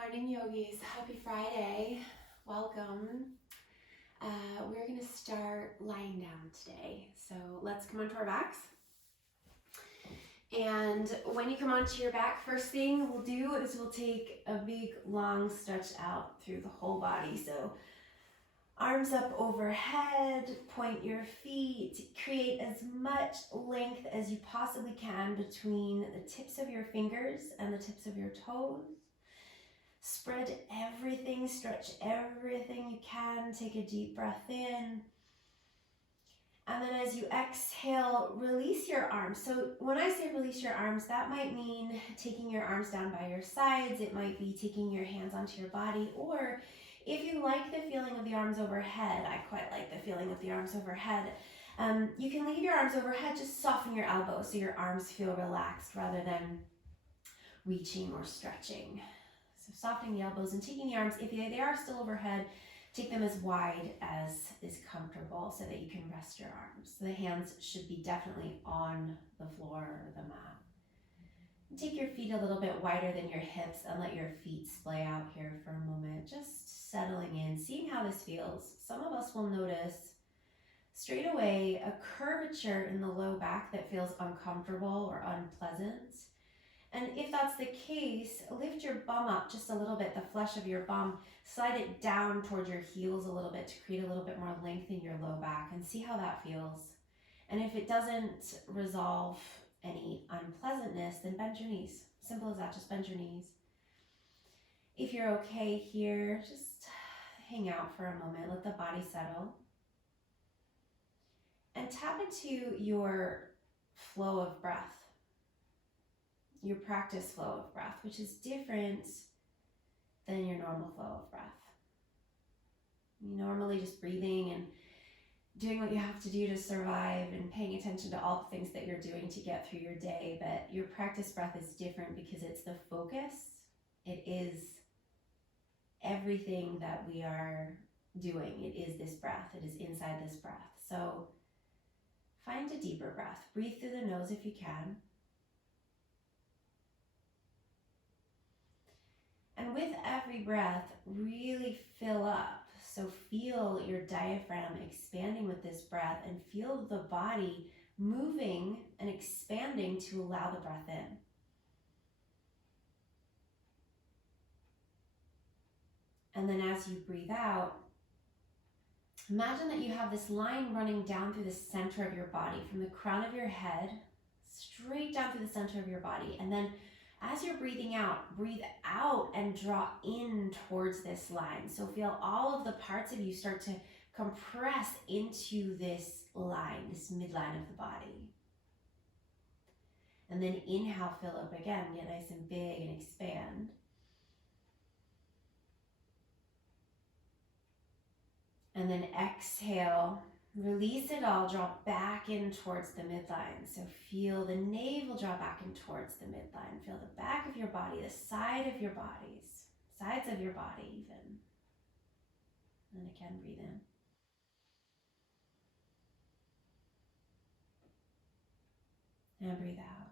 morning, yogis. Happy Friday. Welcome. We're going to start lying down today. So let's come onto our backs. And when you come onto your back, first thing we'll do is we'll take a big long stretch out through the whole body. So arms up overhead, point your feet, create as much length as you possibly can between the tips of your fingers and the tips of your toes. Spread everything, stretch everything you can. Take a deep breath in. And then as you exhale, release your arms. So when I say release your arms, that might mean taking your arms down by your sides. It might be taking your hands onto your body. Or if you like the feeling of the arms overhead, I quite like the feeling of the arms overhead. You can leave your arms overhead, just soften your elbows so your arms feel relaxed rather than reaching or stretching. So softening the elbows and taking the arms, if they are still overhead, take them as wide as is comfortable so that you can rest your arms. So the hands should be definitely on the floor or the mat. And take your feet a little bit wider than your hips and let your feet splay out here for a moment, just settling in, seeing how this feels. Some of us will notice straight away a curvature in the low back that feels uncomfortable or unpleasant. And if that's the case, lift your bum up just a little bit, the flesh of your bum, slide it down towards your heels a little bit to create a little bit more length in your low back and see how that feels. And if it doesn't resolve any unpleasantness, then bend your knees. Simple as that, just bend your knees. If you're okay here, just hang out for a moment, let the body settle. And tap into your flow of breath. Your practice flow of breath, which is different than your normal flow of breath. You normally just breathing and doing what you have to do to survive and paying attention to all the things that you're doing to get through your day, but your practice breath is different because it's the focus. It is everything that we are doing. It is this breath. It is inside this breath. So find a deeper breath. Breathe through the nose if you can. And with every breath, really fill up. So feel your diaphragm expanding with this breath and feel the body moving and expanding to allow the breath in. And then as you breathe out, imagine that you have this line running down through the center of your body, from the crown of your head, straight down through the center of your body. And then as you're breathing out, breathe out and draw in towards this line. So feel all of the parts of you start to compress into this line, this midline of the body. And then inhale, fill up again, get nice and big and expand. And then exhale, release it all, draw back in towards the midline. So feel the navel draw back in towards the midline. Feel the back of your body, the side of your bodies, sides of your body even. And again, breathe in. And breathe out.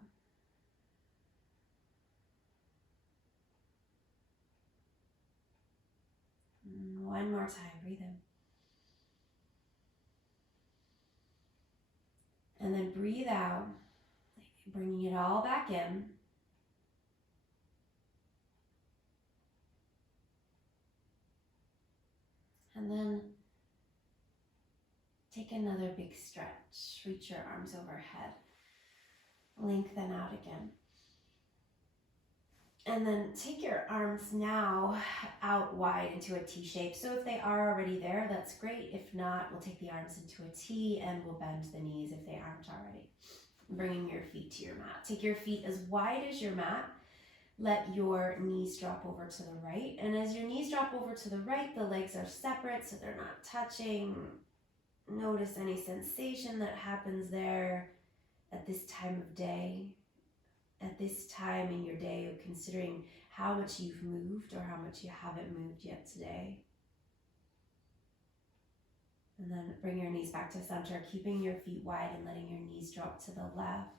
And one more time, breathe in. And then breathe out, bringing it all back in. And then take another big stretch. Reach your arms overhead. Lengthen out again. And then take your arms now out wide into a T shape. So if they are already there, that's great. If not, we'll take the arms into a T and we'll bend the knees if they aren't already. Bringing your feet to your mat. Take your feet as wide as your mat. Let your knees drop over to the right. And as your knees drop over to the right, the legs are separate so they're not touching. Notice any sensation that happens there at this time of day. At this time in your day of considering how much you've moved or how much you haven't moved yet today. And then bring your knees back to center, keeping your feet wide and letting your knees drop to the left.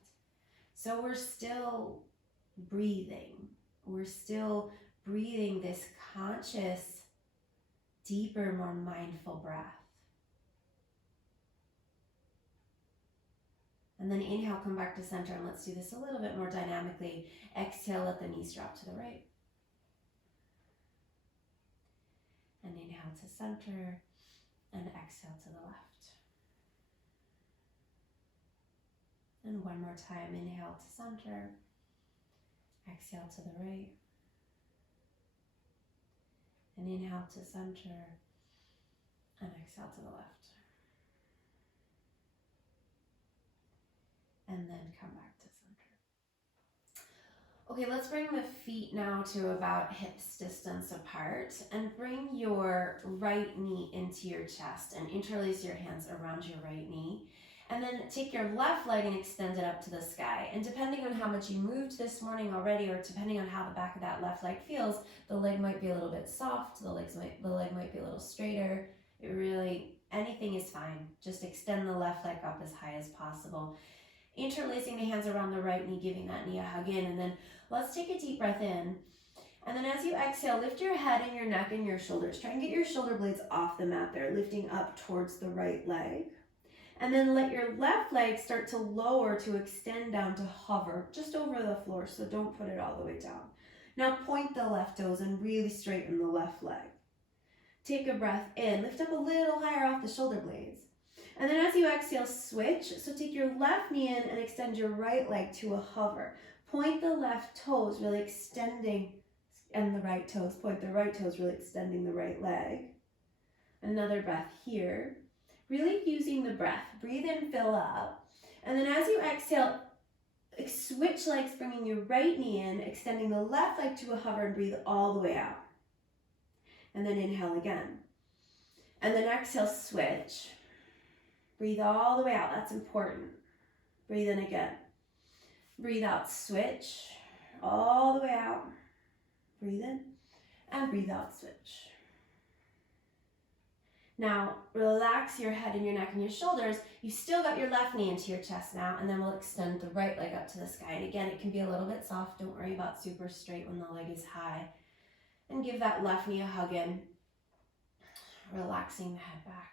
So we're still breathing. We're still breathing this conscious, deeper, more mindful breath. And then inhale, come back to center, and let's do this a little bit more dynamically. Exhale, let the knees drop to the right. And inhale to center, and exhale to the left. And one more time, inhale to center, exhale to the right. And inhale to center, and exhale to the left. And then come back to center. Okay, let's bring the feet now to about hips distance apart, and bring your right knee into your chest and interlace your hands around your right knee. And then take your left leg and extend it up to the sky. And depending on how much you moved this morning already, or depending on how the back of that left leg feels, the leg might be a little bit soft, the leg might be a little straighter. It really, anything is fine. Just extend the left leg up as high as possible. Interlacing the hands around the right knee, giving that knee a hug in, and then let's take a deep breath in. And then as you exhale, lift your head and your neck and your shoulders. Try and get your shoulder blades off the mat there, lifting up towards the right leg. And then let your left leg start to lower, to extend down, to hover just over the floor, so don't put it all the way down. Now point the left toes and really straighten the left leg. Take a breath in, lift up a little higher off the shoulder blades. And then as you exhale, switch. So take your left knee in and extend your right leg to a hover. Point the left toes, really extending, and the right toes. Point the right toes, really extending the right leg. Another breath here. Really using the breath. Breathe in, fill up. And then as you exhale, switch legs, bringing your right knee in, extending the left leg to a hover, and breathe all the way out. And then inhale again. And then exhale, switch. Breathe all the way out, that's important. Breathe in again. Breathe out, switch. All the way out. Breathe in and breathe out, switch. Now, relax your head and your neck and your shoulders. You've still got your left knee into your chest now, and then we'll extend the right leg up to the sky. And again, it can be a little bit soft. Don't worry about super straight when the leg is high. And give that left knee a hug in, relaxing the head back.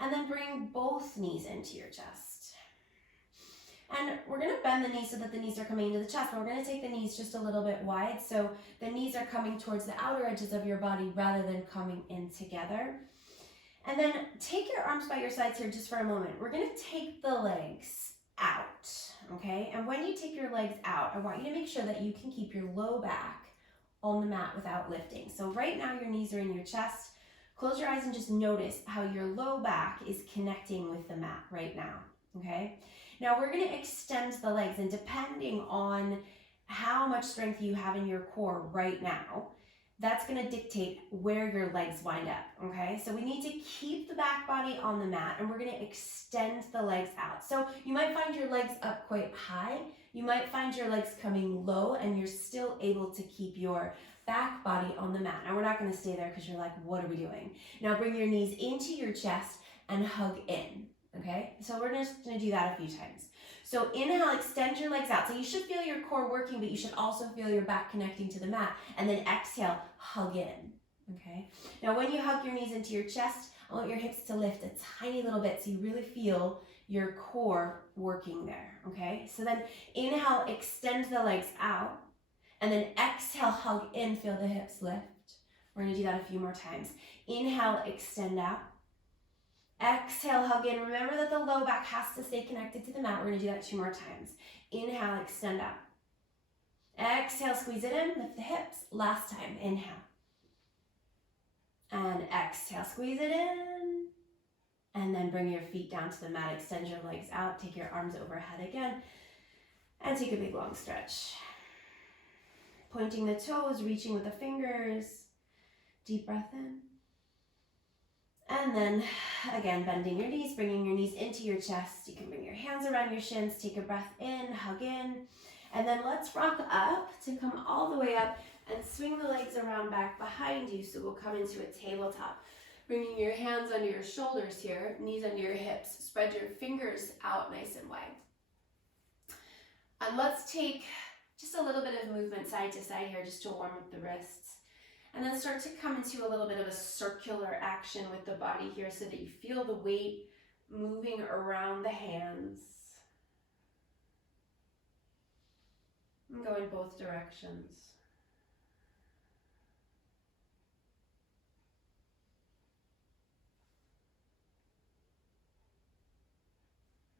And then bring both knees into your chest. And we're going to bend the knees so that the knees are coming into the chest, but we're going to take the knees just a little bit wide, so the knees are coming towards the outer edges of your body rather than coming in together. And then take your arms by your sides here just for a moment. We're going to take the legs out, okay? And when you take your legs out, I want you to make sure that you can keep your low back on the mat without lifting. So right now your knees are in your chest. Close your eyes and just notice how your low back is connecting with the mat right now, okay? Now we're gonna extend the legs, and depending on how much strength you have in your core right now, that's gonna dictate where your legs wind up, okay? So we need to keep the back body on the mat, and we're gonna extend the legs out. So you might find your legs up quite high, you might find your legs coming low, and you're still able to keep your back body on the mat. Now we're not gonna stay there because you're like, what are we doing? Now bring your knees into your chest and hug in, okay? So we're just gonna do that a few times. So inhale, extend your legs out. So you should feel your core working, but you should also feel your back connecting to the mat. And then exhale, hug in, okay? Now when you hug your knees into your chest, I want your hips to lift a tiny little bit so you really feel your core working there, okay? So then inhale, extend the legs out. And then exhale, hug in, feel the hips lift. We're gonna do that a few more times. Inhale, extend out. Exhale, hug in. Remember that the low back has to stay connected to the mat. We're gonna do that 2 more times. Inhale, extend out. Exhale, squeeze it in, lift the hips. Last time, inhale. And exhale, squeeze it in. And then bring your feet down to the mat, extend your legs out, take your arms overhead again, and take a big long stretch. Pointing the toes, reaching with the fingers. Deep breath in. And then again, bending your knees, bringing your knees into your chest. You can bring your hands around your shins, take a breath in, hug in. And then let's rock up to come all the way up and swing the legs around back behind you. So we'll come into a tabletop. Bringing your hands under your shoulders here, knees under your hips. Spread your fingers out nice and wide. And let's take Just a little bit of movement side to side here just to warm up the wrists. And then start to come into a little bit of a circular action with the body here so that you feel the weight moving around the hands. And go in both directions.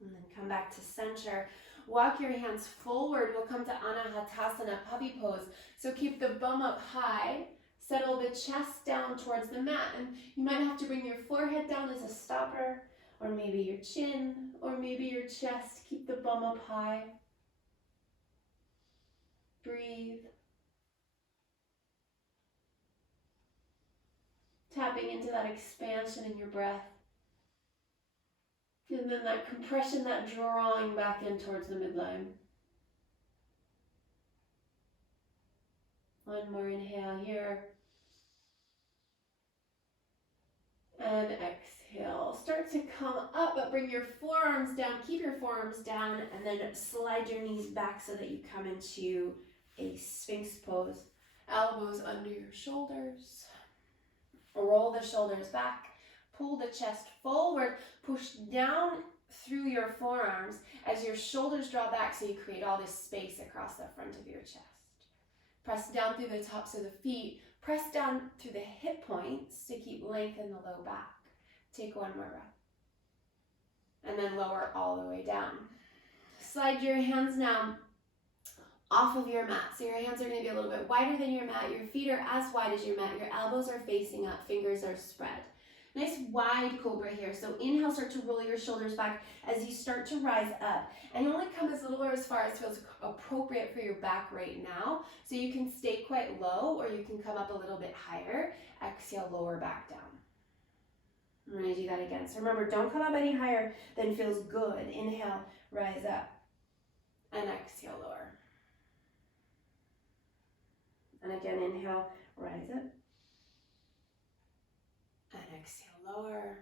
And then come back to center. Walk your hands forward. We'll come to Anahatasana, puppy pose. So keep the bum up high. Settle the chest down towards the mat. And you might have to bring your forehead down as a stopper, or maybe your chin, or maybe your chest. Keep the bum up high. Breathe. Tapping into that expansion in your breath. And then that compression, that drawing back in towards the midline. One more inhale here. And exhale. Start to come up, but bring your forearms down. Keep your forearms down, and then slide your knees back so that you come into a Sphinx pose. Elbows under your shoulders. Roll the shoulders back. Pull the chest forward. Push down through your forearms as your shoulders draw back so you create all this space across the front of your chest. Press down through the tops of the feet. Press down through the hip points to keep length in the low back. Take one more breath. And then lower all the way down. Slide your hands now off of your mat. So your hands are going to be a little bit wider than your mat. Your feet are as wide as your mat. Your elbows are facing up. Fingers are spread. Nice wide cobra here. So inhale, start to roll your shoulders back as you start to rise up. And you only come as little or as far as feels appropriate for your back right now. So you can stay quite low or you can come up a little bit higher. Exhale, lower back down. I'm going to do that again. So remember, don't come up any higher than feels good. Inhale, rise up. And exhale, lower. And again, inhale, rise up. And exhale, lower.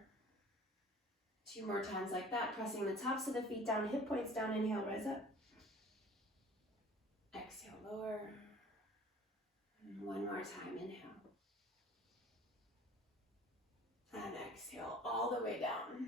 Two more times like that, pressing the tops of the feet down, hip points down. Inhale, rise up. Exhale, lower. And one more time, inhale. And exhale, all the way down.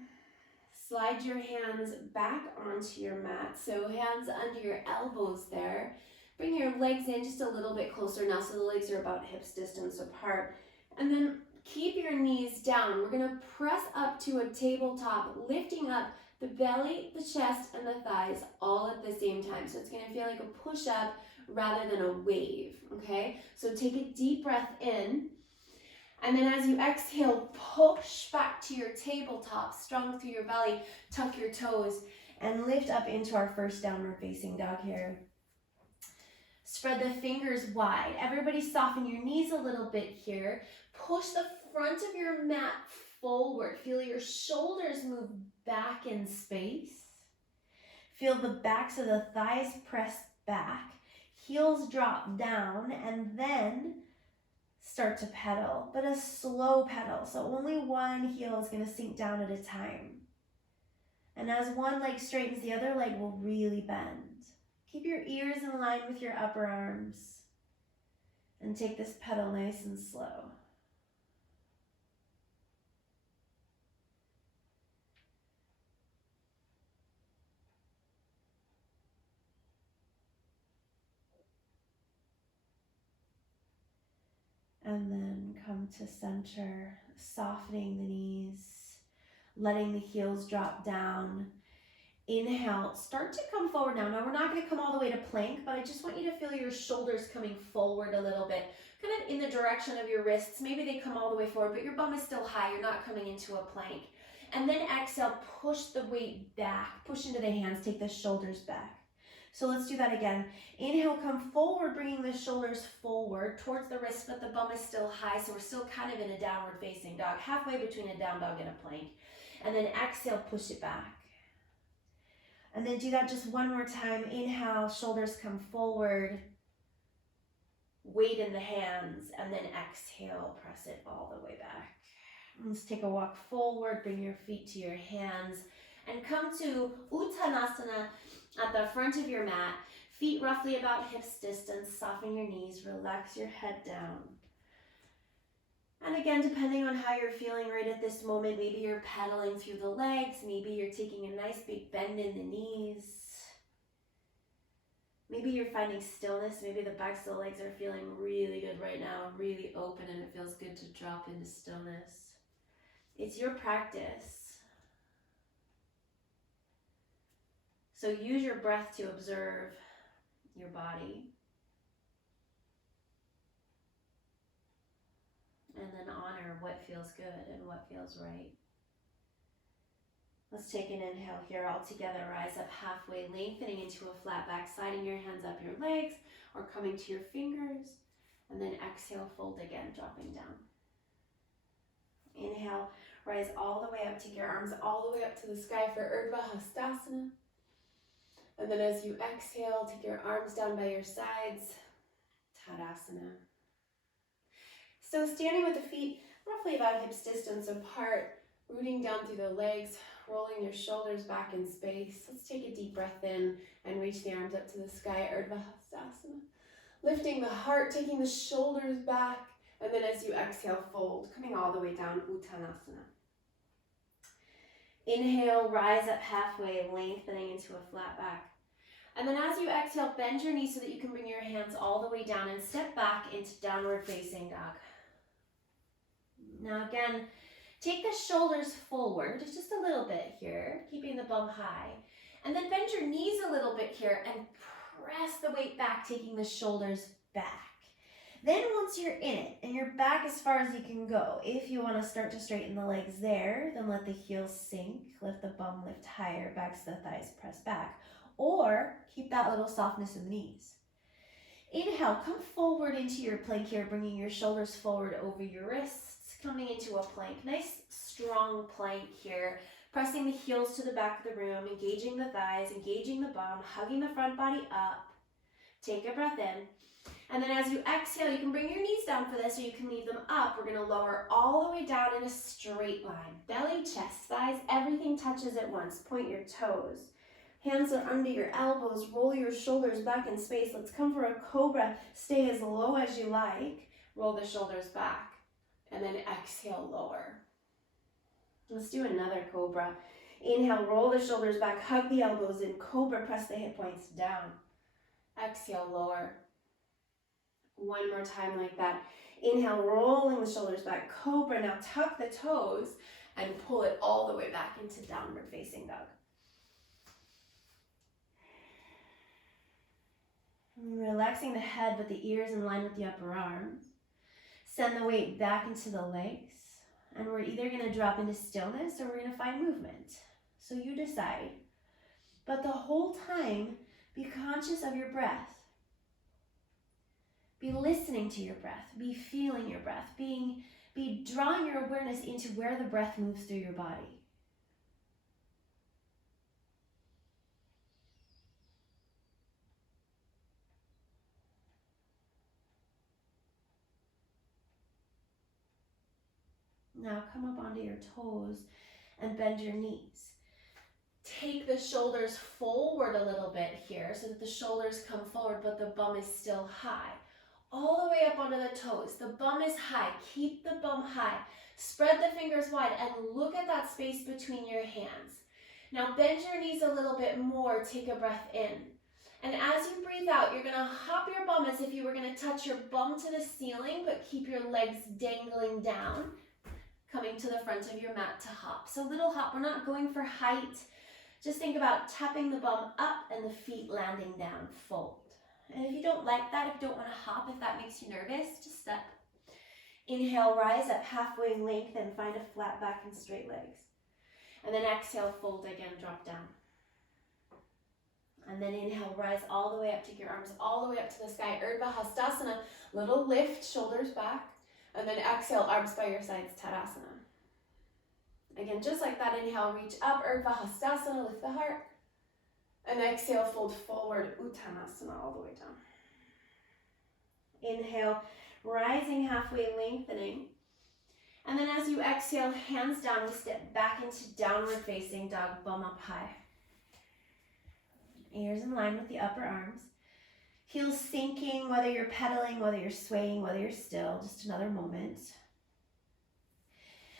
Slide your hands back onto your mat. So hands under your elbows there. Bring your legs in just a little bit closer now so the legs are about hips distance apart. And then keep your knees down. We're going to press up to a tabletop, lifting up the belly, the chest, and the thighs all at the same time. So it's going to feel like a push-up rather than a wave, okay? So take a deep breath in. And then as you exhale, push back to your tabletop, strong through your belly, tuck your toes, and lift up into our first downward facing dog here. Spread the fingers wide. Everybody soften your knees a little bit here. Push the front of your mat forward. Feel your shoulders move back in space. Feel the backs of the thighs press back. Heels drop down and then start to pedal, but a slow pedal. So only one heel is going to sink down at a time. And as one leg straightens, the other leg will really bend. Keep your ears in line with your upper arms. And take this pedal nice and slow. And then come to center, softening the knees, letting the heels drop down. Inhale, start to come forward now. Now we're not going to come all the way to plank, but I just want you to feel your shoulders coming forward a little bit, kind of in the direction of your wrists. Maybe they come all the way forward, but your bum is still high. You're not coming into a plank. And then exhale, push the weight back, push into the hands, take the shoulders back. So let's do that again. Inhale, come forward, bringing the shoulders forward towards the wrist, but the bum is still high, so we're still kind of in a downward facing dog, halfway between a down dog and a plank. And then exhale, push it back. And then do that just one more time. Inhale, shoulders come forward, weight in the hands, and then exhale, press it all the way back. Let's take a walk forward, bring your feet to your hands, and come to Uttanasana at the front of your mat. Feet roughly about hips distance, soften your knees, relax your head down. And again, depending on how you're feeling right at this moment, maybe you're pedaling through the legs, maybe you're taking a nice big bend in the knees. Maybe you're finding stillness, maybe the backs of the legs are feeling really good right now, really open, and it feels good to drop into stillness. It's your practice. So use your breath to observe your body. And then honor what feels good and what feels right. Let's take an inhale here. All together, rise up halfway, lengthening into a flat back, sliding your hands up your legs or coming to your fingers. And then exhale, fold again, dropping down. Inhale, rise all the way up, take your arms all the way up to the sky for Urdhva Hastasana. And then as you exhale, take your arms down by your sides, Tadasana. So standing with the feet roughly about hips distance apart, rooting down through the legs, rolling your shoulders back in space. Let's take a deep breath in and reach the arms up to the sky, Urdhva Hastasana. Lifting the heart, taking the shoulders back, and then as you exhale, fold, coming all the way down, Uttanasana. Inhale, rise up halfway, lengthening into a flat back. And then as you exhale, bend your knees so that you can bring your hands all the way down and step back into downward facing dog. Now again, take the shoulders forward, just a little bit here, keeping the bum high. And then bend your knees a little bit here and press the weight back, taking the shoulders back. Then once you're in it and you're back as far as you can go, if you want to start to straighten the legs there, then let the heels sink, lift the bum, lift higher, back to the thighs, press back. Or keep that little softness in the knees. Inhale, come forward into your plank here, bringing your shoulders forward over your wrists, coming into a plank. Nice strong plank here, pressing the heels to the back of the room, engaging the thighs, engaging the bum, hugging the front body up. Take a breath in. And then as you exhale, you can bring your knees down for this, or you can leave them up. We're going to lower all the way down in a straight line. Belly, chest, thighs, everything touches at once. Point your toes. Hands are under your elbows. Roll your shoulders back in space. Let's come for a cobra. Stay as low as you like. Roll the shoulders back. And then exhale, lower. Let's do another cobra. Inhale, roll the shoulders back. Hug the elbows in. Cobra, press the hip points down. Exhale, lower. One more time like that. Inhale, rolling the shoulders back. Cobra, now tuck the toes and pull it all the way back into downward facing dog. Relaxing the head, but the ears in line with the upper arms. Send the weight back into the legs. And we're either going to drop into stillness or we're going to find movement. So you decide. But the whole time, be conscious of your breath. Be listening to your breath. Be feeling your breath. Be drawing your awareness into where the breath moves through your body. Now come up onto your toes and bend your knees. Take the shoulders forward a little bit here so that the shoulders come forward, but the bum is still high. All the way up onto the toes. The bum is high. Keep the bum high. Spread the fingers wide and look at that space between your hands. Now bend your knees a little bit more. Take a breath in. And as you breathe out, you're going to hop your bum as if you were going to touch your bum to the ceiling, but keep your legs dangling down, coming to the front of your mat to hop. So little hop. We're not going for height. Just think about tapping the bum up and the feet landing down. Fold. And if you don't like that, if you don't want to hop, if that makes you nervous, just step. Inhale, rise up halfway, lengthen, find a flat back and straight legs. And then exhale, fold again, drop down. And then inhale, rise all the way up, take your arms all the way up to the sky. Urdhva Hastasana, little lift, shoulders back. And then exhale, arms by your sides, Tadasana. Again, just like that, inhale, reach up, Urdhva Hastasana, lift the heart. And exhale, fold forward, Uttanasana, all the way down. Inhale, rising halfway, lengthening. And then as you exhale, hands down, we step back into downward facing dog, bum up high. Ears in line with the upper arms. Heels sinking, whether you're pedaling, whether you're swaying, whether you're still, just another moment.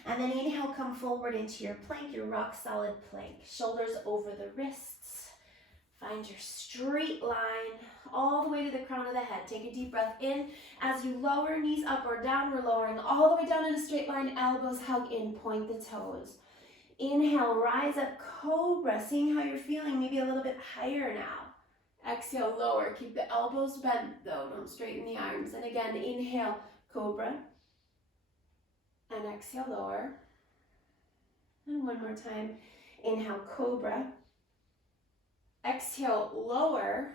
And then inhale, come forward into your plank, your rock solid plank. Shoulders over the wrists. Find your straight line all the way to the crown of the head. Take a deep breath in. As you lower, knees up or down, we're lowering all the way down in a straight line. Elbows hug in, point the toes. Inhale, rise up, cobra. Seeing how you're feeling, maybe a little bit higher now. Exhale, lower. Keep the elbows bent though. Don't straighten the arms. And again, inhale, cobra. And exhale, lower. And one more time. Inhale, cobra. Exhale, lower.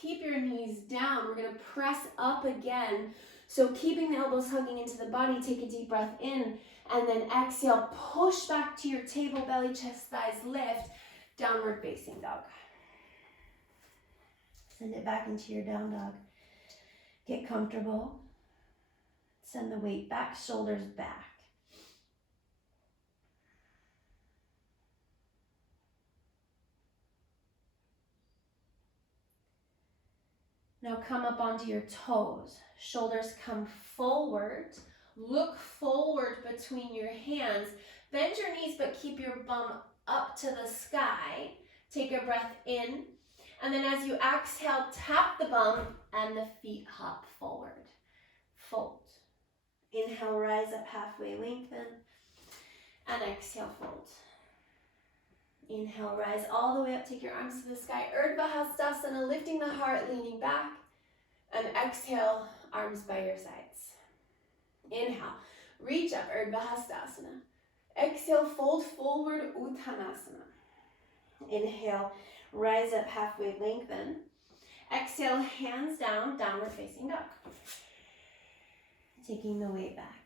Keep your knees down. We're going to press up again. So keeping the elbows hugging into the body, take a deep breath in. And then exhale, push back to your table, belly, chest, thighs, lift. Downward facing dog. Send it back into your down dog. Get comfortable. Send the weight back, shoulders back. Now come up onto your toes. Shoulders come forward. Look forward between your hands. Bend your knees, but keep your bum up to the sky. Take a breath in. And then as you exhale, tap the bum and the feet hop forward. Fold. Inhale, rise up halfway, lengthen. And exhale, fold. Inhale, rise all the way up, take your arms to the sky. Urdhva Hastasana, lifting the heart, leaning back. And exhale, arms by your sides. Inhale, reach up, Urdhva Hastasana. Exhale, fold forward, Uttanasana. Inhale, rise up halfway, lengthen. Exhale, hands down, downward facing dog. Taking the weight back.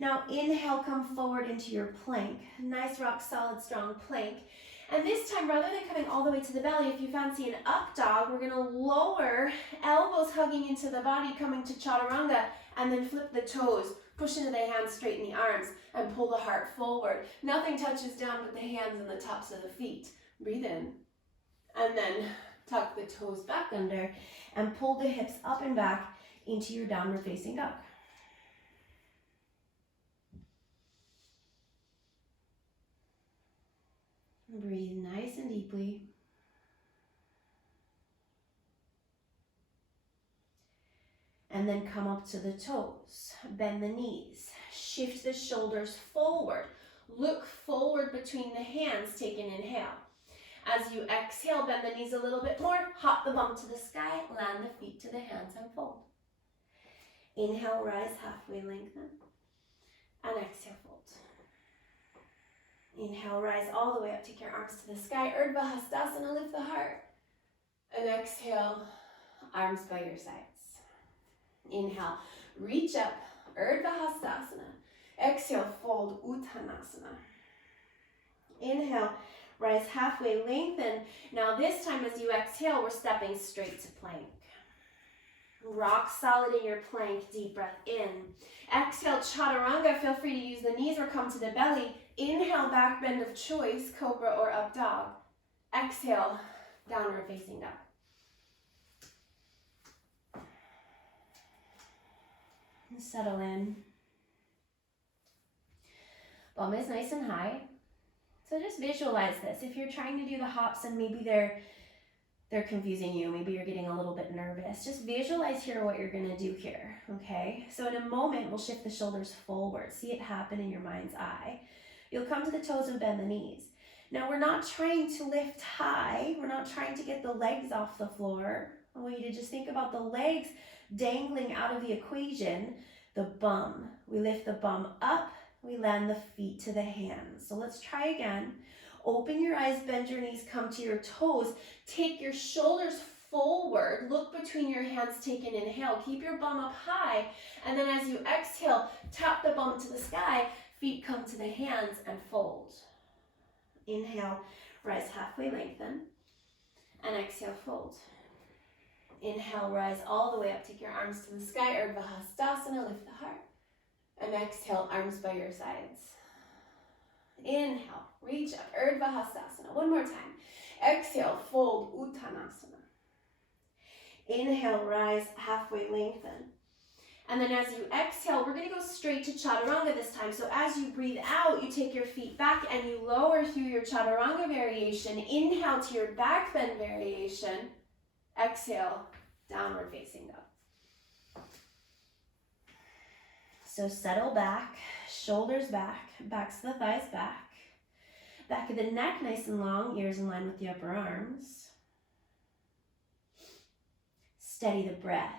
Now inhale, come forward into your plank. Nice rock solid strong plank. And this time, rather than coming all the way to the belly, if you fancy an up dog, we're gonna lower, elbows hugging into the body, coming to chaturanga, and then flip the toes, push into the hands, straighten the arms, and pull the heart forward. Nothing touches down but the hands and the tops of the feet. Breathe in, and then tuck the toes back under, and pull the hips up and back into your downward facing dog. Breathe nice and deeply. And then come up to the toes. Bend the knees. Shift the shoulders forward. Look forward between the hands. Take an inhale. As you exhale, bend the knees a little bit more. Hop the bum to the sky. Land the feet to the hands and fold. Inhale, rise halfway, lengthen. And exhale, fold. Inhale, rise all the way up, take your arms to the sky. Urdhva Hastasana, lift the heart. And exhale, arms by your sides. Inhale, reach up, Urdhva Hastasana. Exhale, fold, Uttanasana. Inhale, rise halfway, lengthen. Now this time as you exhale, we're stepping straight to plank. Rock solid in your plank, deep breath in. Exhale, chaturanga, feel free to use the knees or come to the belly. Inhale, back bend of choice, cobra or up dog. Exhale, downward facing dog. Settle in. Bum is nice and high. So just visualize this. If you're trying to do the hops and maybe they're confusing you, maybe you're getting a little bit nervous, just visualize here what you're gonna do here, okay? So in a moment, we'll shift the shoulders forward. See it happen in your mind's eye. You'll come to the toes and bend the knees. Now we're not trying to lift high. We're not trying to get the legs off the floor. I want you to just think about the legs dangling out of the equation. The bum. We lift the bum up. We land the feet to the hands. So let's try again. Open your eyes, bend your knees, come to your toes. Take your shoulders forward. Look between your hands, take an inhale. Keep your bum up high. And then as you exhale, tap the bum to the sky. Feet come to the hands and fold. Inhale, rise halfway, lengthen. And exhale, fold. Inhale, rise all the way up. Take your arms to the sky. Urdhva Hastasana, lift the heart. And exhale, arms by your sides. Inhale, reach up, Urdhva Hastasana. One more time. Exhale, fold, Uttanasana. Inhale, rise, halfway lengthen. And then as you exhale, we're going to go straight to chaturanga this time. So as you breathe out, you take your feet back and you lower through your chaturanga variation. Inhale to your back bend variation. Exhale, downward facing dog. So settle back, shoulders back, backs of the thighs back. Back of the neck nice and long, ears in line with the upper arms. Steady the breath.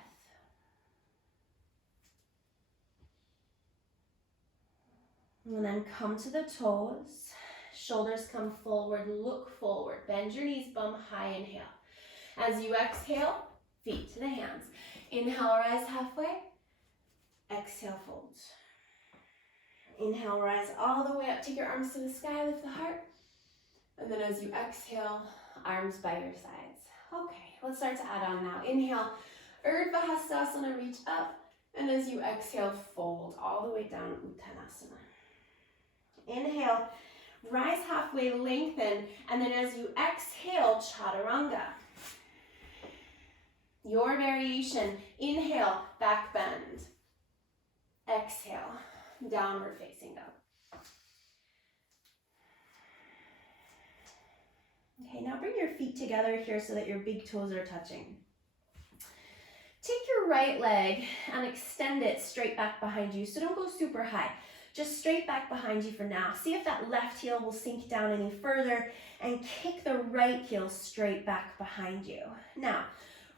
And then come to the toes, shoulders come forward, look forward, bend your knees, bum high, inhale. As you exhale, feet to the hands. Inhale, rise halfway, exhale, fold. Inhale, rise all the way up, take your arms to the sky, lift the heart. And then as you exhale, arms by your sides. Okay, let's start to add on now. Inhale, Urdhva Hastasana, reach up. And as you exhale, fold all the way down, Uttanasana. Inhale, rise halfway, lengthen, and then as you exhale, chaturanga. Your variation, inhale, back bend. Exhale, downward facing dog. Okay, now bring your feet together here so that your big toes are touching. Take your right leg and extend it straight back behind you, so don't go super high. Just straight back behind you for now. See if that left heel will sink down any further and kick the right heel straight back behind you. Now,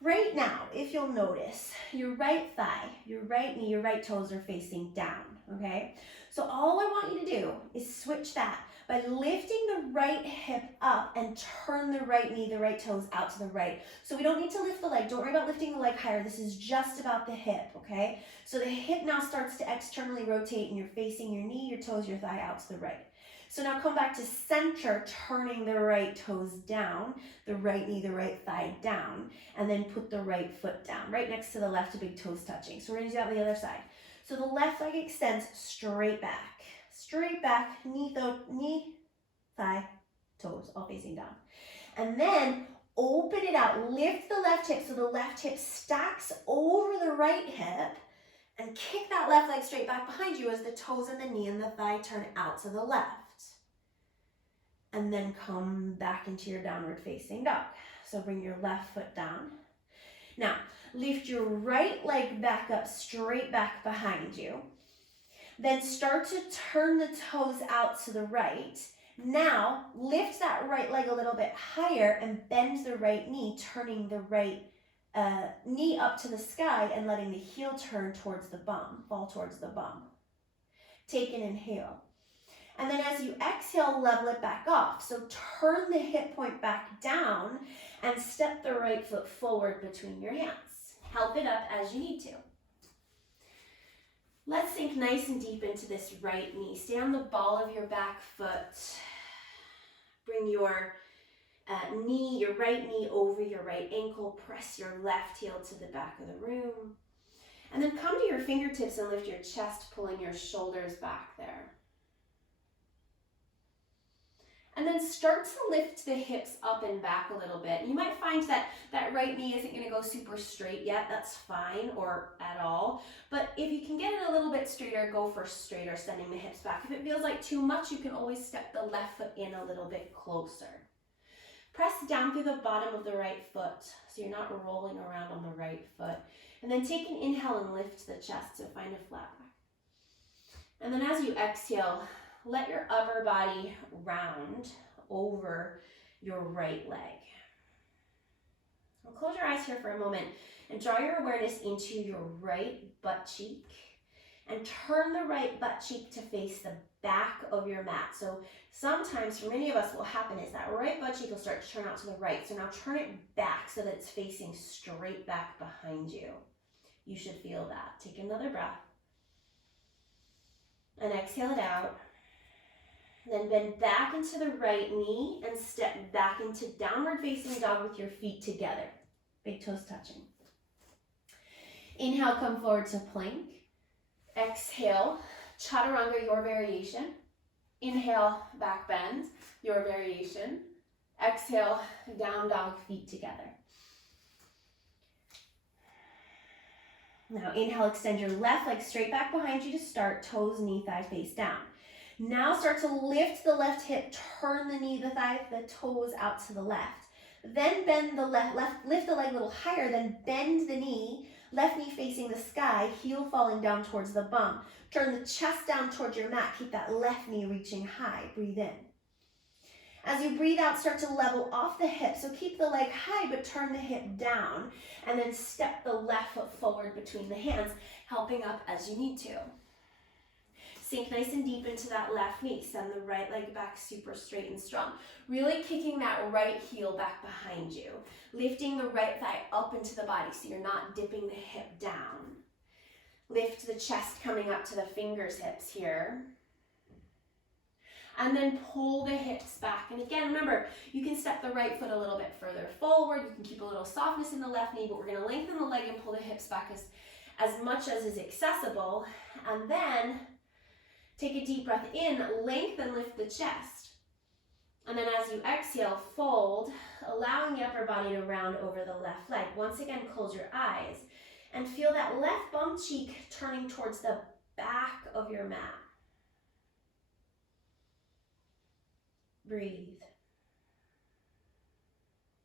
right now, if you'll notice, your right thigh, your right knee, your right toes are facing down, okay? So all I want you to do is switch that by lifting the right hip up and turn the right knee, the right toes out to the right. So we don't need to lift the leg. Don't worry about lifting the leg higher. This is just about the hip, okay? So the hip now starts to externally rotate and you're facing your knee, your toes, your thigh out to the right. So now come back to center, turning the right toes down, the right knee, the right thigh down, and then put the right foot down, right next to the left, big toes touching. So we're gonna do that on the other side. So the left leg extends straight back, knee, thigh, toes, all facing down. And then open it out, lift the left hip so the left hip stacks over the right hip and kick that left leg straight back behind you as the toes and the knee and the thigh turn out to the left. And then come back into your downward facing dog. So bring your left foot down. Now, lift your right leg back up, straight back behind you. Then start to turn the toes out to the right. Now, lift that right leg a little bit higher and bend the right knee, turning the right knee up to the sky and letting the heel turn towards the bum, fall towards the bum. Take an inhale. And then as you exhale, level it back off. So turn the hip point back down and step the right foot forward between your hands. Help it up as you need to. Let's sink nice and deep into this right knee. Stay on the ball of your back foot. Bring your your right knee over your right ankle. Press your left heel to the back of the room. And then come to your fingertips and lift your chest, pulling your shoulders back there. And then start to lift the hips up and back a little bit. You might find that that right knee isn't going to go super straight yet. That's fine, or at all. But if you can get it a little bit straighter, go for straighter, sending the hips back. If it feels like too much, you can always step the left foot in a little bit closer. Press down through the bottom of the right foot so you're not rolling around on the right foot. And then take an inhale and lift the chest to find a flat back. And then as you exhale, let your upper body round over your right leg. Well, close your eyes here for a moment and draw your awareness into your right butt cheek and turn the right butt cheek to face the back of your mat. So sometimes for many of us what will happen is that right butt cheek will start to turn out to the right. So now turn it back so that it's facing straight back behind you. You should feel that. Take another breath and exhale it out. Then bend back into the right knee and step back into downward facing dog with your feet together. Big toes touching. Inhale, come forward to plank. Exhale, chaturanga, your variation. Inhale, back bend, your variation. Exhale, down dog, feet together. Now inhale, extend your left leg straight back behind you to start, toes, knee, thigh, face down. Now start to lift the left hip, turn the knee, the thigh, the toes out to the left. Then bend the lift the leg a little higher, then bend the knee, left knee facing the sky, heel falling down towards the bum. Turn the chest down towards your mat, keep that left knee reaching high, breathe in. As you breathe out, start to level off the hip, so keep the leg high but turn the hip down, and then step the left foot forward between the hands, helping up as you need to. Sink nice and deep into that left knee. Send the right leg back super straight and strong. Really kicking that right heel back behind you. Lifting the right thigh up into the body so you're not dipping the hip down. Lift the chest coming up to the fingers, hips here. And then pull the hips back. And again, remember, you can step the right foot a little bit further forward. You can keep a little softness in the left knee, but we're going to lengthen the leg and pull the hips back as much as is accessible. And then take a deep breath in, lengthen, lift the chest. And then as you exhale, fold, allowing the upper body to round over the left leg. Once again, close your eyes and feel that left bum cheek turning towards the back of your mat. Breathe.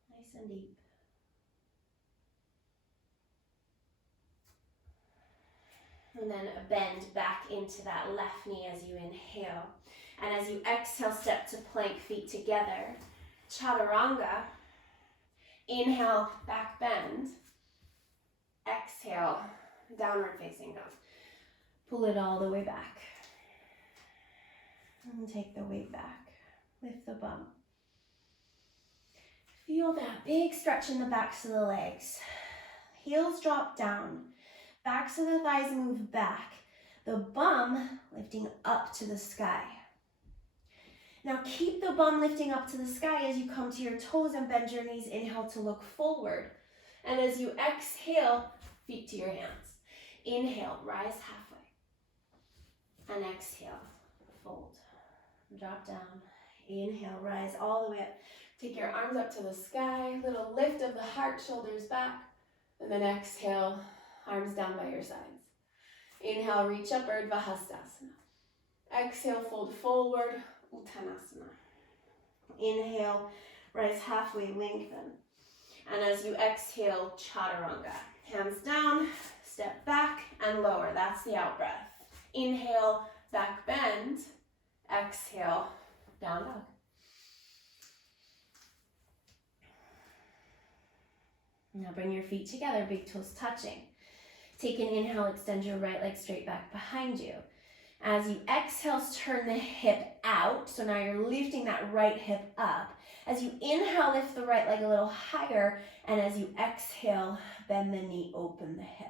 Nice and deep. And then bend back into that left knee as you inhale. And as you exhale, step to plank, feet together. Chaturanga. Inhale, back bend. Exhale, downward facing dog. Pull it all the way back. And take the weight back. Lift the bum. Feel that big stretch in the backs of the legs. Heels drop down. Backs of the thighs move back. The bum lifting up to the sky. Now keep the bum lifting up to the sky as you come to your toes and bend your knees. Inhale to look forward. And as you exhale, feet to your hands. Inhale, rise halfway. And exhale, fold. Drop down. Inhale, rise all the way up. Take your arms up to the sky. Little lift of the heart, shoulders back. And then exhale, arms down by your sides. Inhale, reach up, Urdhva Hastasana. Exhale, fold forward, Uttanasana. Inhale, rise halfway, lengthen. And as you exhale, Chaturanga. Hands down, step back and lower. That's the out breath. Inhale, back bend. Exhale, down dog. Now bring your feet together, big toes touching. Take an inhale, extend your right leg straight back behind you. As you exhale, turn the hip out. So now you're lifting that right hip up. As you inhale, lift the right leg a little higher. And as you exhale, bend the knee, open the hip.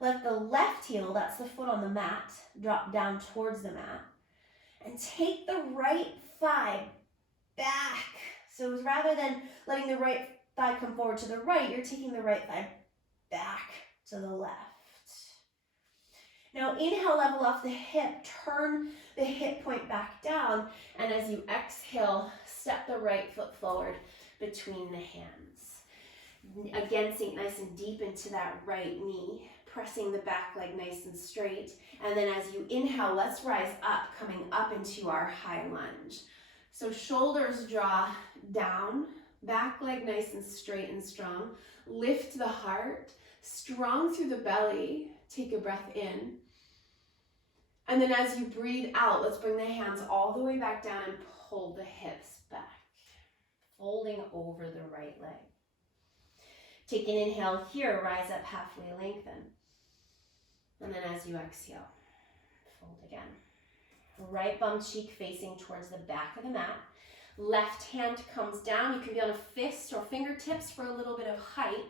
Let the left heel, that's the foot on the mat, drop down towards the mat. And take the right thigh back. So rather than letting the right thigh come forward to the right, you're taking the right thigh back to the left. Now inhale, level off the hip, turn the hip point back down, and as you exhale, step the right foot forward between the hands. Again, sink nice and deep into that right knee, pressing the back leg nice and straight. And then as you inhale, let's rise up, coming up into our high lunge. So shoulders draw down, back leg nice and straight and strong. Lift the heart, strong through the belly. Take a breath in. And then as you breathe out, let's bring the hands all the way back down and pull the hips back. Folding over the right leg. Take an inhale here, rise up halfway, lengthen. And then as you exhale, fold again. Right bum cheek facing towards the back of the mat. Left hand comes down. You can be on a fist or fingertips for a little bit of height.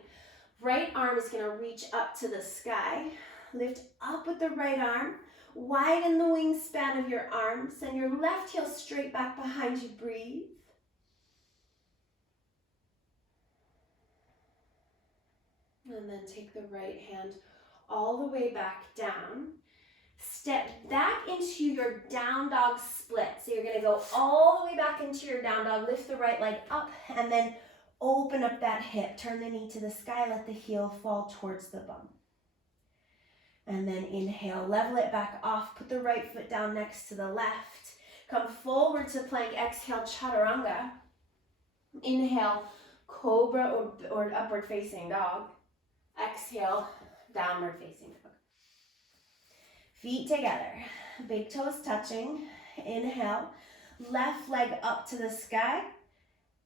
Right arm is going to reach up to the sky. Lift up with the right arm. Widen the wingspan of your arm. Send your left heel straight back behind you. Breathe. And then take the right hand all the way back down. Step back into your down dog split. So you're going to go all the way back into your down dog. Lift the right leg up and then open up that hip. Turn the knee to the sky. Let the heel fall towards the bum. And then inhale, level it back off. Put the right foot down next to the left. Come forward to plank. Exhale, chaturanga. Inhale, cobra or upward facing dog. Exhale, downward facing dog. Feet together, big toes touching. Inhale, left leg up to the sky.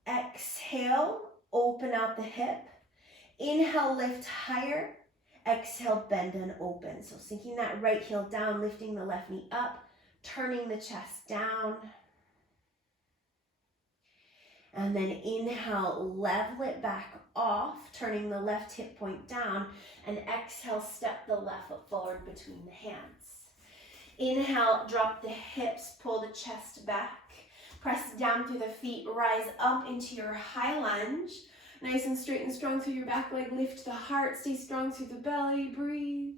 Exhale, open out the hip. Inhale, lift higher. Exhale, bend and open. So sinking that right heel down, lifting the left knee up, turning the chest down. And then inhale, level it back off, turning the left hip point down. And exhale, step the left foot forward between the hands. Inhale, drop the hips, pull the chest back. Press down through the feet, rise up into your high lunge. Nice and straight and strong through your back leg. Lift the heart, stay strong through the belly, breathe.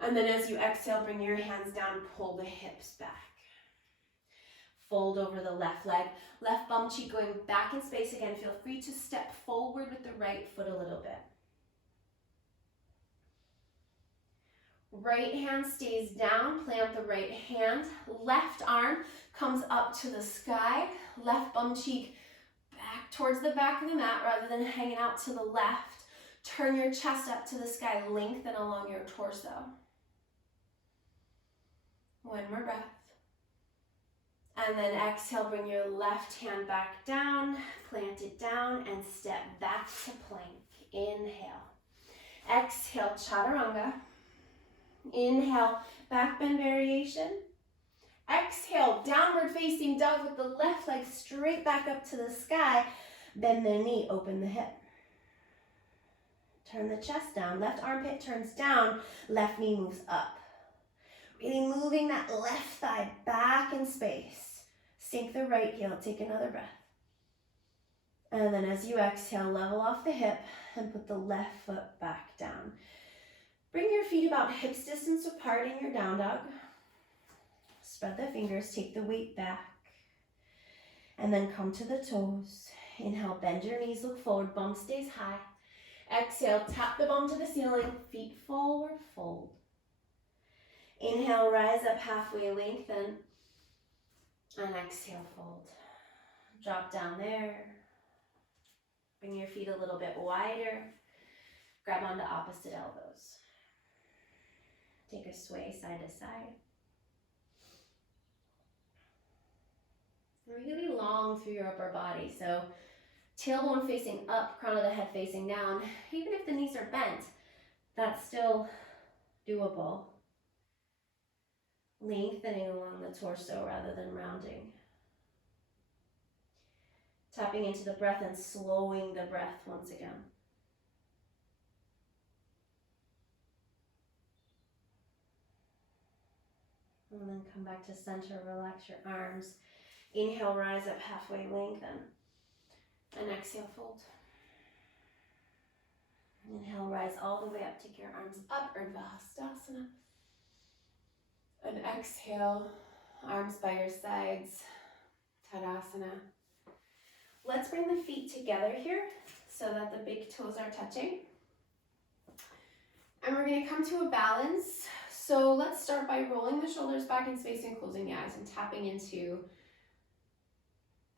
And then as you exhale, bring your hands down, pull the hips back. Fold over the left leg, left bum cheek going back in space again. Feel free to step forward with the right foot a little bit. Right hand stays down, plant the right hand. Left arm comes up to the sky. Left bum cheek back towards the back of the mat rather than hanging out to the left. Turn your chest up to the sky, lengthen along your torso. One more breath. And then exhale, bring your left hand back down, plant it down, and step back to plank. Inhale. Exhale, chaturanga. Inhale, back bend variation. Exhale, downward facing dog with the left leg straight back up to the sky. Bend the knee, open the hip. Turn the chest down. Left armpit turns down, left knee moves up. Really moving that left thigh back in space. Sink the right heel, take another breath. And then as you exhale, level off the hip and put the left foot back down. Bring your feet about hips distance apart in your down dog. Spread the fingers, take the weight back. And then come to the toes. Inhale, bend your knees, look forward, bum stays high. Exhale, tap the bum to the ceiling, feet forward, fold. Inhale, rise up halfway, lengthen. And exhale, fold. Drop down there. Bring your feet a little bit wider. Grab onto opposite elbows. Take a sway side to side. Really long through your upper body. So tailbone facing up, crown of the head facing down. Even if the knees are bent, that's still doable. Lengthening along the torso rather than rounding. Tapping into the breath and slowing the breath once again. And then come back to center, relax your arms. Inhale, rise up halfway, lengthen. And exhale, fold. Inhale, rise all the way up, take your arms up, Urdhva Hastasana. And exhale, arms by your sides, Tadasana. Let's bring the feet together here so that the big toes are touching. And we're going to come to a balance. So let's start by rolling the shoulders back in space and closing the eyes and tapping into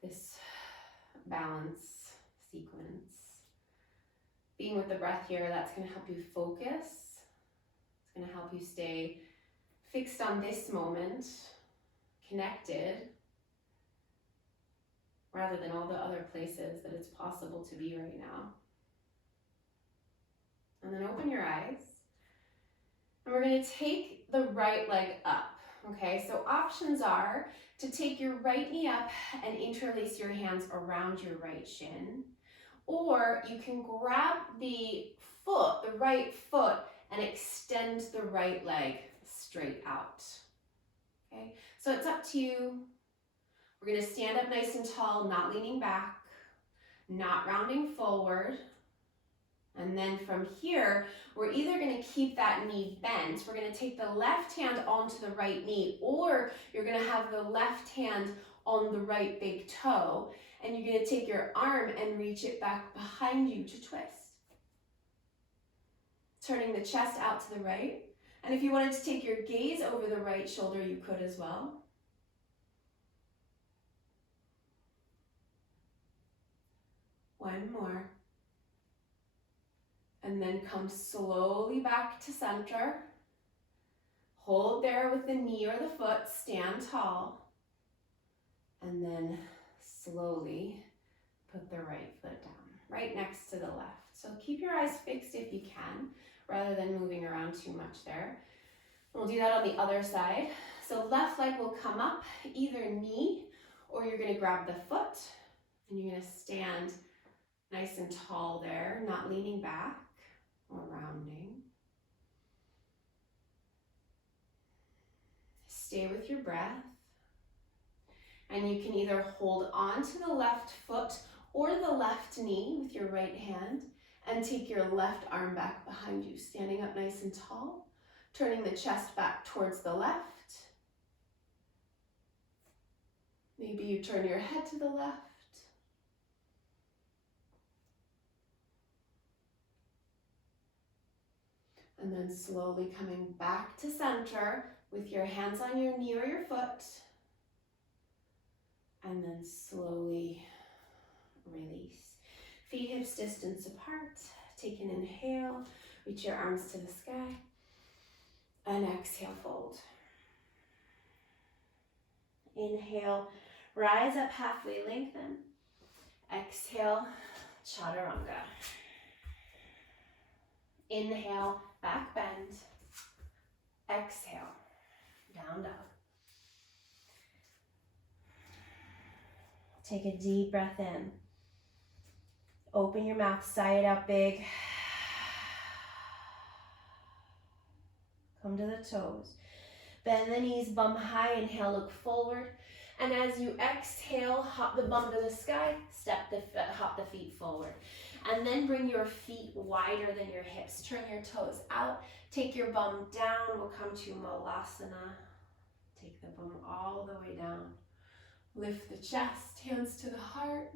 this balance sequence. Being with the breath here, that's going to help you focus. It's going to help you stay fixed on this moment, connected, rather than all the other places that it's possible to be right now. And then open your eyes. And we're going to take the right leg up, okay? So options are to take your right knee up and interlace your hands around your right shin, or you can grab the foot, the right foot, and extend the right leg straight out, okay? So it's up to you. We're going to stand up nice and tall, not leaning back, not rounding forward. And then from here, we're either going to keep that knee bent, we're going to take the left hand onto the right knee, or you're going to have the left hand on the right big toe, and you're going to take your arm and reach it back behind you to twist. Turning the chest out to the right. And if you wanted to take your gaze over the right shoulder, you could as well. One more. And then come slowly back to center. Hold there with the knee or the foot, stand tall. And then slowly put the right foot down, right next to the left. So keep your eyes fixed if you can, rather than moving around too much there. We'll do that on the other side. So left leg will come up, either knee, or you're gonna grab the foot, and you're gonna stand nice and tall there, not leaning back or rounding. Stay with your breath. And you can either hold on to the left foot or the left knee with your right hand and take your left arm back behind you, standing up nice and tall, turning the chest back towards the left. Maybe you turn your head to the left. And then slowly coming back to center with your hands on your knee or your foot. And then slowly release. Feet hips distance apart. Take an inhale, reach your arms to the sky. And exhale, fold. Inhale, rise up halfway, lengthen. Exhale, chaturanga. Inhale, back bend. Exhale, down dog. Take a deep breath in. Open your mouth, sigh it out big. Come to the toes. Bend the knees, bum high, inhale, look forward. And as you exhale, hop the bum to the sky, hop the feet forward. And then bring your feet wider than your hips. Turn your toes out. Take your bum down. We'll come to Malasana. Take the bum all the way down. Lift the chest, hands to the heart.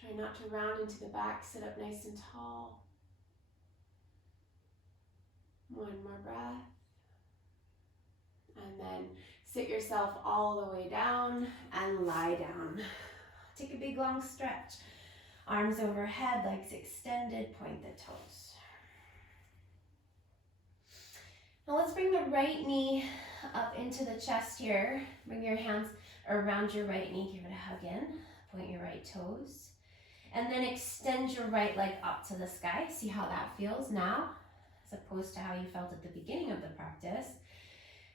Try not to round into the back, sit up nice and tall. One more breath. And then sit yourself all the way down and lie down. Take a big long stretch. Arms overhead, legs extended, point the toes. Now let's bring the right knee up into the chest here. Bring your hands around your right knee, give it a hug in. Point your right toes. And then extend your right leg up to the sky. See how that feels now, as opposed to how you felt at the beginning of the practice.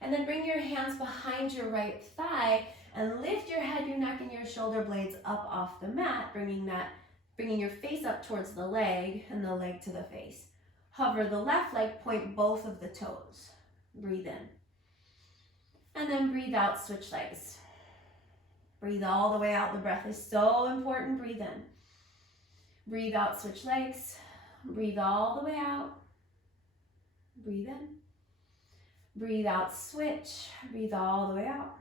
And then bring your hands behind your right thigh and lift your head, your neck, and your shoulder blades up off the mat, bringing your face up towards the leg and the leg to the face. Hover the left leg, point both of the toes. Breathe in. And then breathe out, switch legs. Breathe all the way out. The breath is so important. Breathe in. Breathe out, switch legs. Breathe all the way out. Breathe in. Breathe out, switch. Breathe all the way out.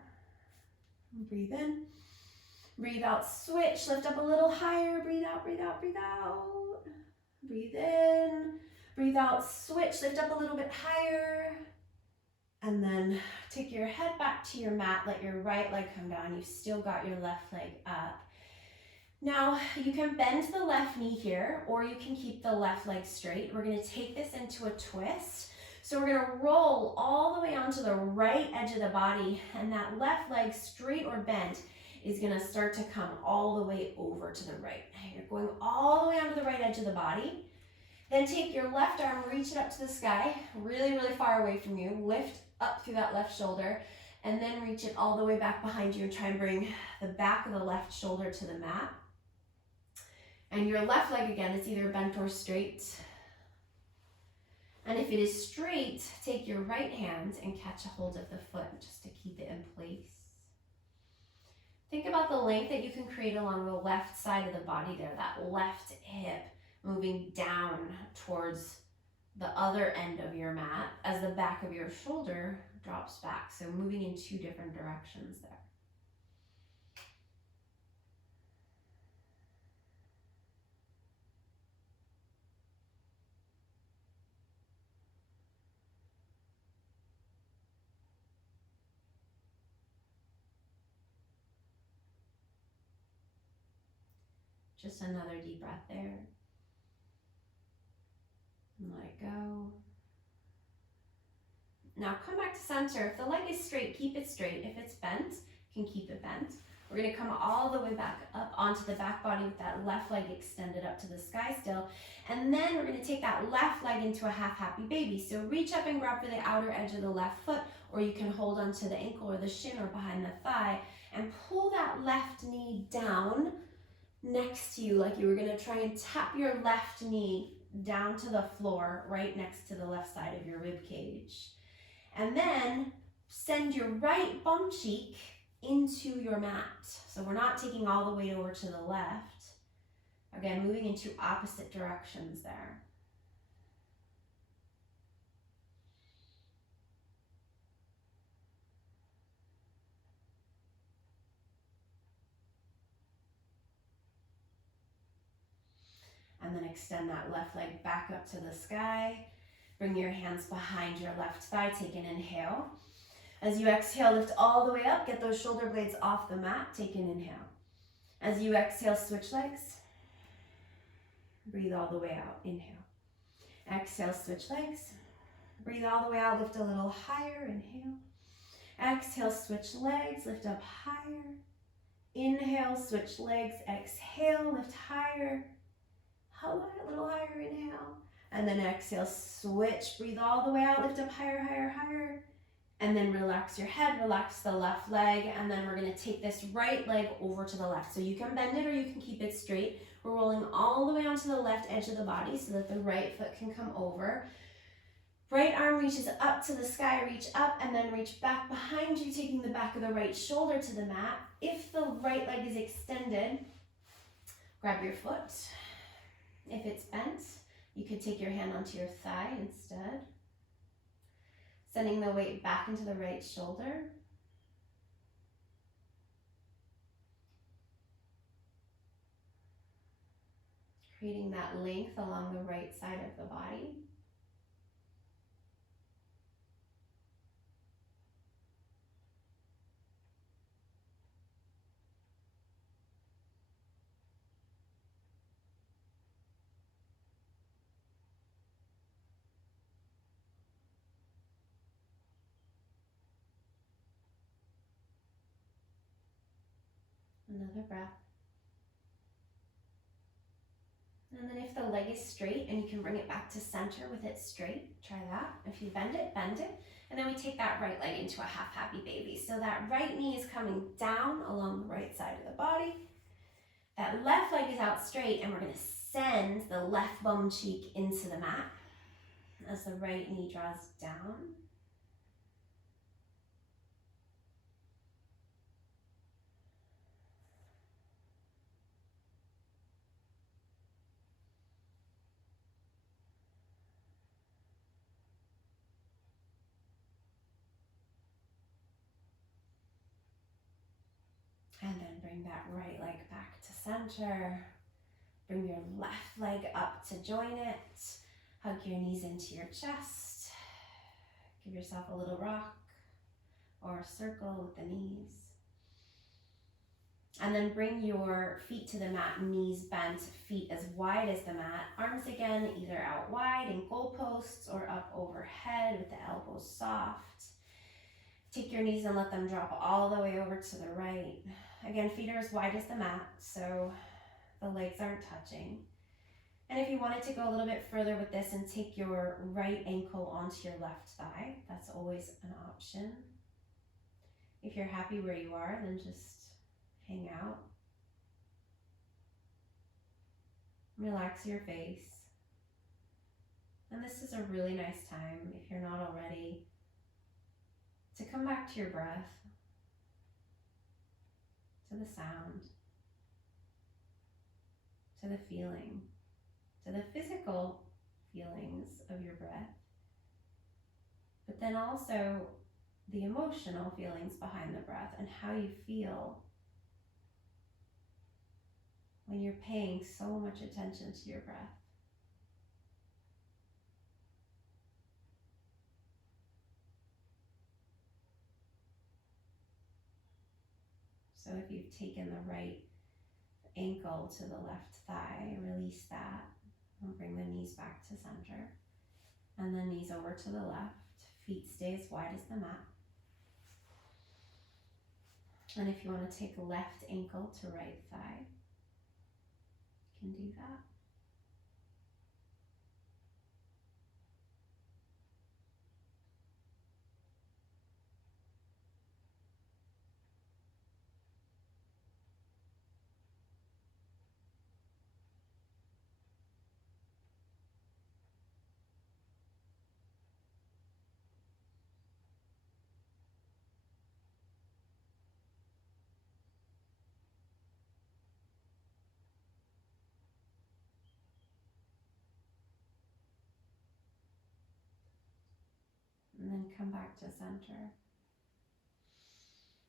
Breathe in. Breathe out, switch. Lift up a little higher. Breathe out, breathe out, breathe out. Breathe in. Breathe out, switch. Lift up a little bit higher. And then take your head back to your mat. Let your right leg come down. You've still got your left leg up. Now, you can bend the left knee here, or you can keep the left leg straight. We're going to take this into a twist. So we're going to roll all the way onto the right edge of the body, and that left leg, straight or bent, is going to start to come all the way over to the right. You're going all the way onto the right edge of the body. Then take your left arm, reach it up to the sky, really, really far away from you. Lift up through that left shoulder, and then reach it all the way back behind you and try and bring the back of the left shoulder to the mat. And your left leg, again, is either bent or straight. And if it is straight, take your right hand and catch a hold of the foot just to keep it in place. Think about the length that you can create along the left side of the body there, that left hip moving down towards the other end of your mat as the back of your shoulder drops back. So moving in two different directions there. Just another deep breath there. And let it go. Now come back to center. If the leg is straight, keep it straight. If it's bent, you can keep it bent. We're going to come all the way back up onto the back body with that left leg extended up to the sky still. And then we're going to take that left leg into a half happy baby. So reach up and grab for the outer edge of the left foot, or you can hold onto the ankle or the shin or behind the thigh and pull that left knee down next to you, like you were going to try and tap your left knee down to the floor right next to the left side of your rib cage. And then send your right bum cheek into your mat. So we're not taking all the weight over to the left. Again, moving into opposite directions there. And then extend that left leg back up to the sky. Bring your hands behind your left thigh. Take an inhale. As you exhale, lift all the way up. Get those shoulder blades off the mat. Take an inhale. As you exhale, switch legs. Breathe all the way out. Inhale. Exhale, switch legs. Breathe all the way out. Lift a little higher. Inhale. Exhale, switch legs. Lift up higher. Inhale, switch legs. Exhale, lift higher. A little higher. Inhale. And then exhale, switch. Breathe all the way out. Lift up higher, higher, higher. And then relax your head, relax the left leg, and then we're gonna take this right leg over to the left. So you can bend it or you can keep it straight. We're rolling all the way onto the left edge of the body so that the right foot can come over. Right arm reaches up to the sky, reach up, and then reach back behind you, taking the back of the right shoulder to the mat. If the right leg is extended, grab your foot. If it's bent, you could take your hand onto your thigh instead. Sending the weight back into the right shoulder. Creating that length along the right side of the body. Another breath. And then if the leg is straight and you can bring it back to center with it straight, try that. If you bend it, bend it. And then we take that right leg into a half happy baby. So that right knee is coming down along the right side of the body. That left leg is out straight, and we're going to send the left bum cheek into the mat as the right knee draws down. And then bring that right leg back to center. Bring your left leg up to join it. Hug your knees into your chest. Give yourself a little rock or a circle with the knees. And then bring your feet to the mat, knees bent, feet as wide as the mat. Arms again, either out wide in goalposts or up overhead with the elbows soft. Take your knees and let them drop all the way over to the right. Again, feet are as wide as the mat, so the legs aren't touching. And if you wanted to go a little bit further with this and take your right ankle onto your left thigh, that's always an option. If you're happy where you are, then just hang out. Relax your face. And this is a really nice time, if you're not already, to come back to your breath, to the sound, to the feeling, to the physical feelings of your breath, but then also the emotional feelings behind the breath and how you feel when you're paying so much attention to your breath. So if you've taken the right ankle to the left thigh. Release that. And bring the knees back to center. And the knees over to the left. Feet stay as wide as the mat. And if you want to take left ankle to right thigh, you can do that. And then come back to center.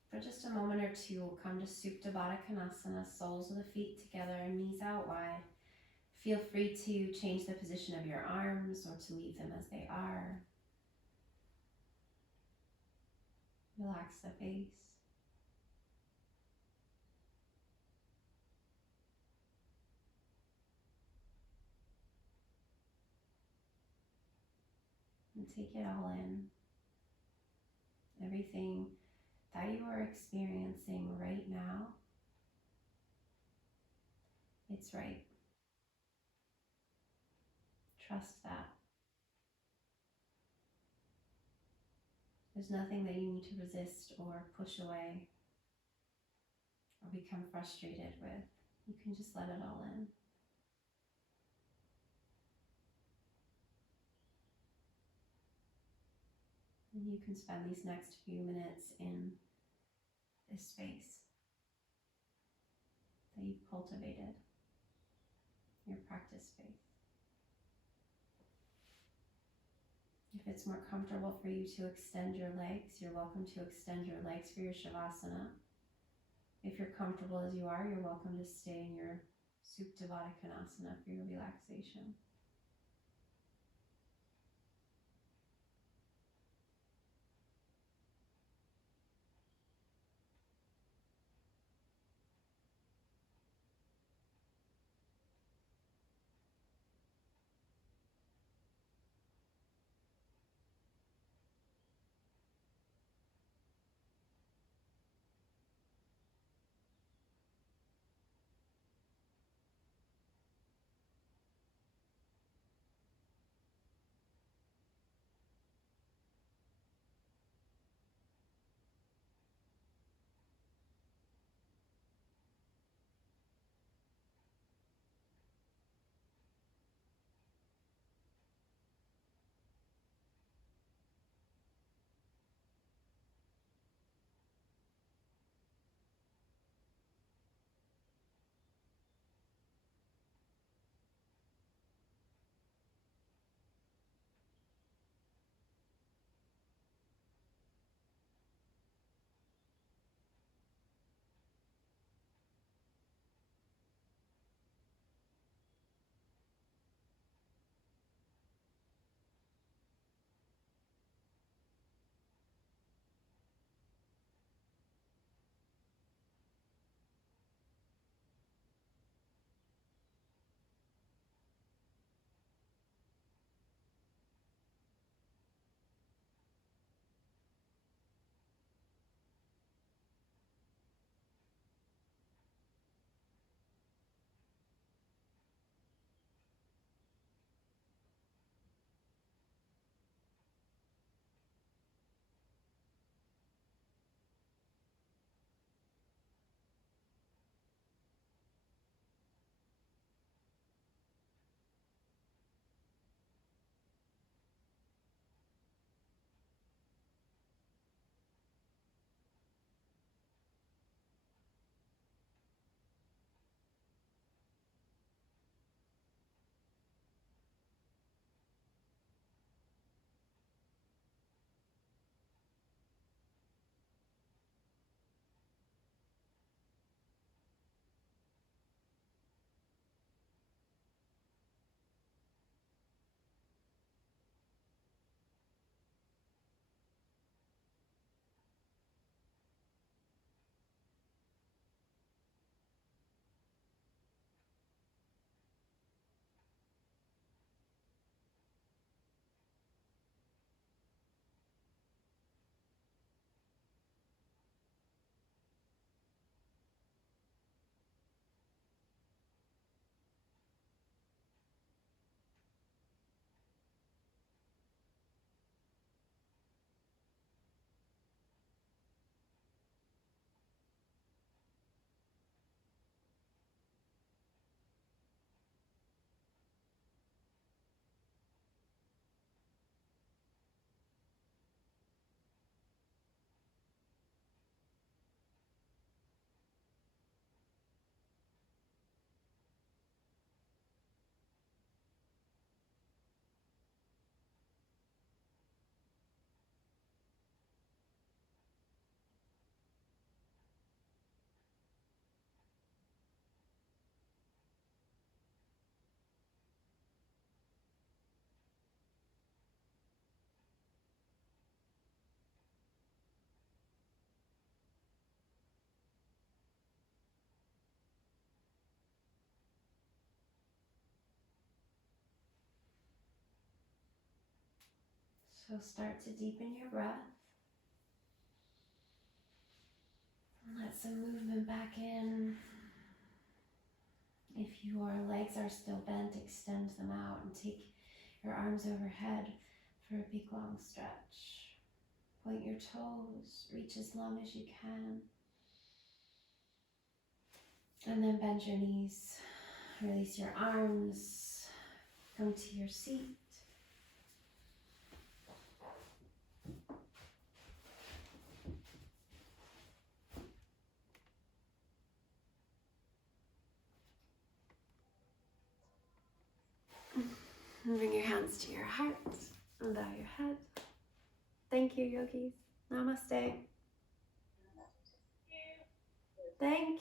For just a moment or two, we'll come to Supta Baddha Konasana, soles of the feet together, knees out wide. Feel free to change the position of your arms or to leave them as they are. Relax the face. And take it all in. Everything that you are experiencing right now, it's right. Trust that. There's nothing that you need to resist or push away or become frustrated with. You can just let it all in. And you can spend these next few minutes in this space that you've cultivated, your practice space. If it's more comfortable for you to extend your legs, you're welcome to extend your legs for your Shavasana. If you're comfortable as you are, you're welcome to stay in your Supta Baddha Konasana for your relaxation. So start to deepen your breath. Let some movement back in. If your legs are still bent, extend them out and take your arms overhead for a big long stretch. Point your toes, reach as long as you can. And then bend your knees, release your arms, come to your seat. And bring your hands to your heart and bow your head. Thank you, yogis. Namaste. Thank you.